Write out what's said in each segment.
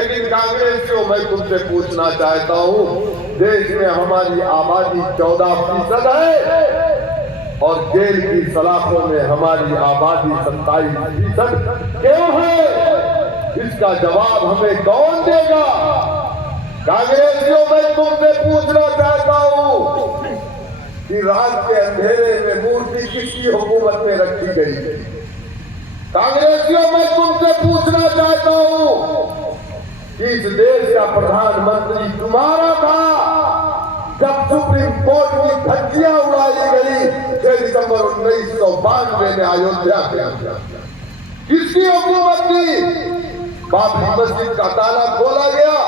लेकिन कांग्रेसियों मैं तुमसे पूछना चाहता हूँ, देश में हमारी आबादी 14% है और जेल की सलाखों में हमारी आबादी 27% क्यों है? इसका जवाब हमें कौन देगा? कांग्रेसियों मैं तुमसे पूछना चाहता हूँ कि रात के अंधेरे में मूर्ति किसकी हुकूमत में रखी गई? कांग्रेसियों मैं तुमसे पूछना चाहता हूँ कि इस देश का प्रधानमंत्री तुम्हारा था जब सुप्रीम कोर्ट की धज्जियां उड़ाई गई 6 दिसंबर 1992 में अयोध्या के अंदर। किसकी हुकूमत थी? बाबरी मस्जिद का ताला खोला गया,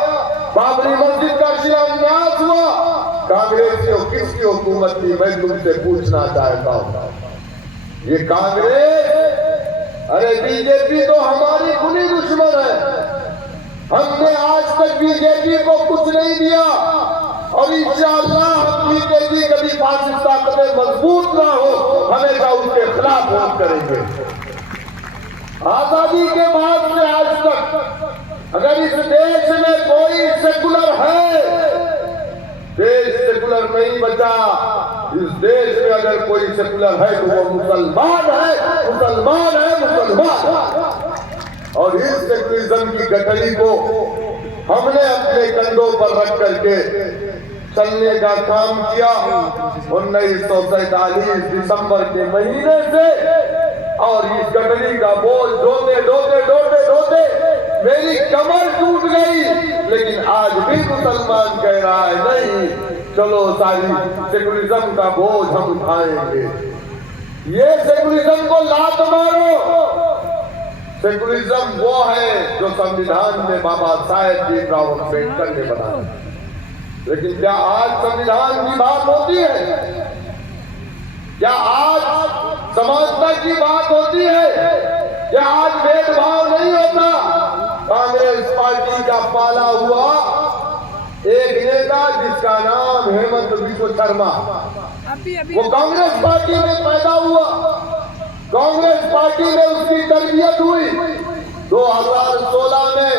बाबरी मस्जिद का शिलान्यास हुआ। कांग्रेसियों किसकी हुकूमत थी? मैं तुमसे पूछना चाहता हूँ। ये कांग्रेस, अरे बीजेपी तो हमारी खुली दुश्मन है। हमने आज तक बीजेपी को कुछ नहीं दिया और इंशाअल्लाह हम बीजेपी कभी फासिस्ट ताकतें मजबूत ना हो, हमेशा उसके खिलाफ वोट करेंगे। आजादी के बाद से आज तक अगर इस देश में कोई सेकुलर है, देश सेकुलर नहीं बचा। इस देश में अगर कोई सेकुलर है तो वो मुसलमान है, मुसलमान है, मुसलमान। और इस सेकुलरिज्म की गठरी को हमने अपने कंधों पर रख करके चलने का काम किया 1947 दिसंबर के महीने से। और इस गठरी का बोझ ढोते ढोते ढोते ढोते मेरी कमर टूट गई, लेकिन आज भी मुसलमान कह रहा है नहीं, चलो सारी सेकुलरिज्म का बोझ हम उठाएंगे। ये सेकुलरिज्म को लात मारो। सेकुलरिज्म वो है जो संविधान में बाबा साहेब भीमराव अम्बेडकर ने बनाया, लेकिन क्या आज संविधान की बात होती है? क्या आज समानता की बात होती है? क्या आज भेदभाव नहीं होता? कांग्रेस पार्टी का पाला हुआ एक नेता जिसका नाम हेमंत बिश्व शर्मा, वो कांग्रेस पार्टी में पैदा हुआ, कांग्रेस पार्टी में उसकी तरबियत हुई। 2016 में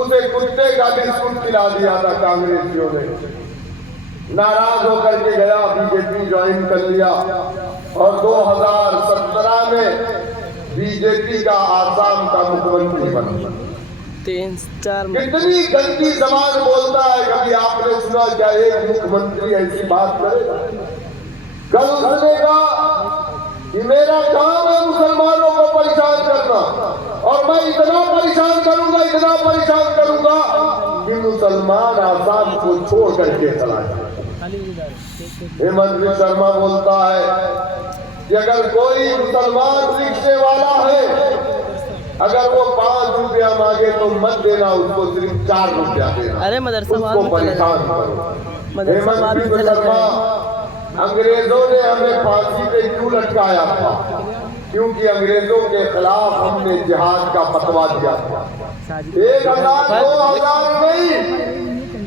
उसे कुत्ते का बिस्कुट खिला दिया था कांग्रेसियों ने। नाराज होकर के गया, बीजेपी ज्वाइन कर लिया और 2017 में बीजेपी का आसाम का मुख्यमंत्री बना। 3-4 कितनी गंदी जबान बोलता है। कभी आपने सुना क्या एक मुख्यमंत्री ऐसी बात करेगा? कल उसने कहा कि मेरा काम है मुसलमानों को परेशान करना और मैं इतना परेशान करूंगा, इतना परेशान करूंगा कि मुसलमान आसाम को छोड़ करके चला जाए। हेमंत बिश्व शर्मा बोलता है कि अगर कोई मुसलमान रिक्शे वाला है, अगर वो 5 रुपया मांगे तो मत देना, उसको सिर्फ 4 रुपया देना। अरे मदरसा उसको परेशान करो। हेमंत बिश्व शर्मा, अंग्रेजों ने हमें फांसी पे क्यों लटकाया था? क्योंकि अंग्रेजों के खिलाफ हमने जिहाद का फतवा दिया था। 1000 2000 नहीं,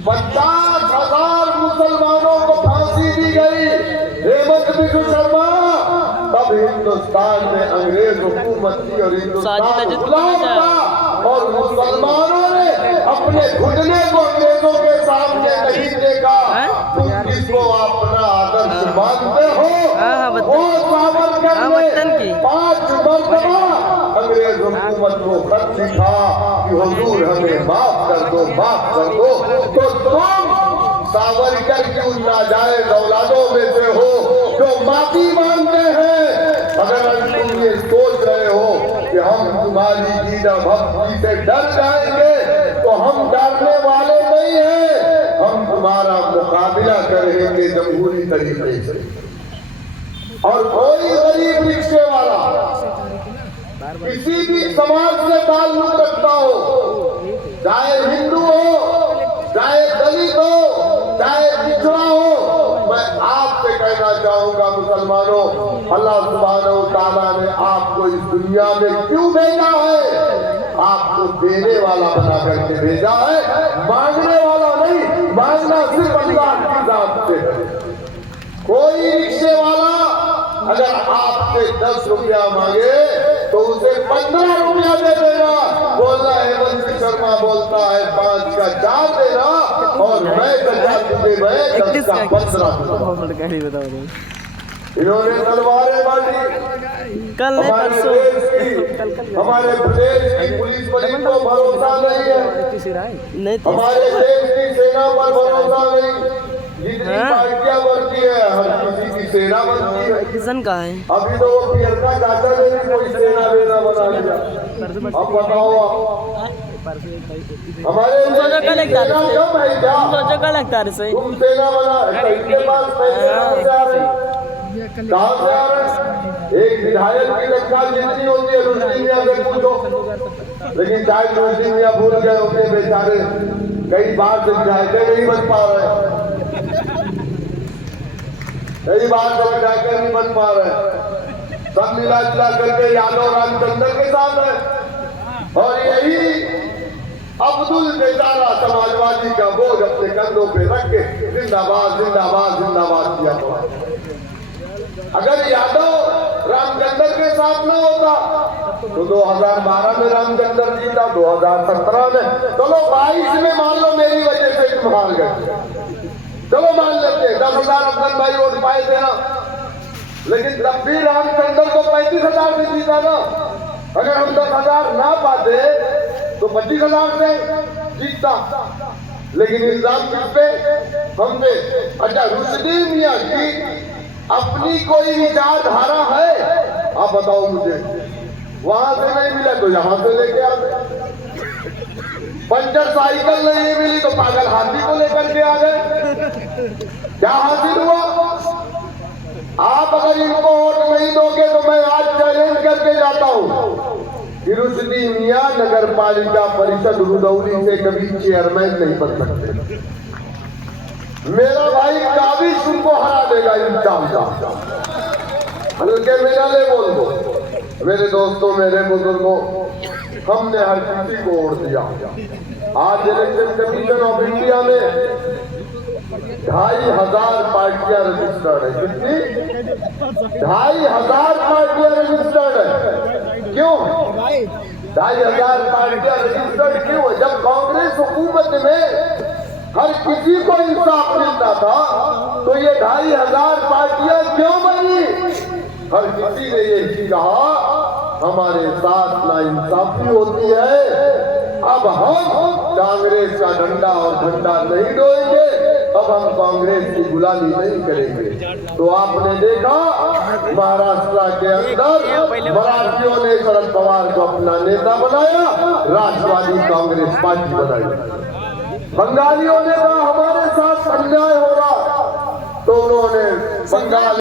50,000 मुसलमानों को फांसी दी गई। हेमंत बिश्व शर्मा, तब हिंदुस्तान में अंग्रेज हुकूमत थी और हिंदुस्तान गुलाम था और मुसलमानों ने अपने घुटने को अंग्रेजों के सामने नहीं देखा। तुम किसको अपना आदर्श मानते हो? वो सावरकर ने 5 मरतबा अंग्रेज हुकूमत को खत लिखा कि हुजूर हमें माफ कर दो, माफ कर दो। तो तुम सावरकर की उन नाजायज औलादों में से हो जो माफी मांगते हैं। अगर तुम ये सोच रहे हो कि हम तुम्हारी दीदा भक्ति से डर जाएंगे, तो हम डरने वाले नहीं हैं। हम तुम्हारा मुकाबला करेंगे जमहूरी तरीके से। और कोई गरीब रिक्शे वाला किसी भी समाज से ताल्लुक रखता हो, चाहे हिंदू हो, चाहे दलित हो, चाहे पिछड़ा हो, मैं आपसे कहना चाहूंगा मुसलमानों, अल्लाह सुब्हानहू तआला ने आपको इस दुनिया में क्यों भेजा है? आपको देने वाला बना करके भेजा है, मांगने वाला नहीं। मांगना सिर्फ अल्लाह की जात से है। कोई रिक्शे वाला अगर आपसे 10 रुपया मांगे तो उसे 15 रुपया दे देगा। बोलना हेमंत विश्वकर्मा बोलता है 5 का 4 देना और मैं सजा तुझे मैं 10 का 15। इन्होंने तलवारें बांटी। कल नहीं हमारे परसों देश की, हमारे प्रदेश की पुलिस पर इनको भरोसा नहीं है। नहीं तो हमारे देश की सेना पर भरोसा नहीं। जितनी पार्टियां बनती है हर किसी की सेना बनती है। किशन का है अभी तो वो पियरका चाचा ने भी कोई सेना वेना बना दिया। अब बताओ आप, हमारे सोचो कल एक सेना तारीख कम है क्या? सोचो कल एक तारीख से तुम सेना बना, इनके पास पैसे कहाँ से आ रहे? कहाँ से आ रहे? एक विधायक की तनख्वाह जितनी होती है रुश्दी मियाँ से पूछो, लेकिन शायद रुश्दी मियाँ भूल गए होंगे बेचारे, कई बार से विधायक नहीं बन पा रहे, कई बार से विधायक नहीं बन पा रहे। सब मिला जुला करके यादव रामचंद्र के साथ है और यही अब्दुल बेचारा समाजवादी का बोझ अपने कंधों पे रख के जिंदाबाद जिंदाबाद जिंदाबाद किया हुआ। अगर यादव रामचंद्र के साथ न होता तो 2012 में रामचंद्र जीता, 2017 में, चलो 22 में मान लो मेरी वजह से तुम हार गए, चलो मान लेते 10,000 अफजल भाई वोट पाए थे ना, लेकिन तब भी रामचंद्र को 35,000 से जीता ना। अगर हम 10,000 ना पाते तो 25,000 से जीतता, लेकिन इल्जाम किस पे? हम पे। अच्छा, रुश्दी मियाँ की अपनी कोई विचारधारा है? आप बताओ मुझे। वहां से नहीं मिला तो यहां से लेके आ गए। पंचर साइकिल नहीं मिली तो पागल हाथी को लेकर के आ गए। क्या हासिल हुआ? आप अगर इनको वोट नहीं दोगे तो मैं आज चैलेंज करके जाता हूं कि रुश्दी मियाँ नगर पालिका परिषद रुदौली से कभी चेयरमैन नहीं बन सकते। मेरा भाई काबिज उनको हरा देगा इंशाअल्लाह। हल्के में ना ले बोल दो। मेरे दोस्तों, मेरे बुजुर्गों, हमने हर किसी को वोट दिया। आज इलेक्शन कमीशन ऑफ इंडिया में 2,500 पार्टियां रजिस्टर्ड है। कितनी? 2,500 पार्टियां रजिस्टर्ड है। क्यों 2,500 पार्टियां रजिस्टर्ड क्यों है? जब कांग्रेस हुकूमत में हर किसी को इंसाफ मिलता था तो ये 2,500 पार्टियां क्यों बनी? हर किसी ने यही कहा हमारे साथ नाइंसाफी होती है, अब हम कांग्रेस का डंडा और झंडा नहीं डोएंगे, अब हम कांग्रेस की गुलामी नहीं करेंगे। तो आपने देखा महाराष्ट्र के अंदर मराठियों ने शरद पवार को अपना नेता बनाया, राष्ट्रवादी कांग्रेस पार्टी बनाई। बंगालियों ने कहा हमारे साथ अन्याय हो रहा तो उन्होंने बंगाल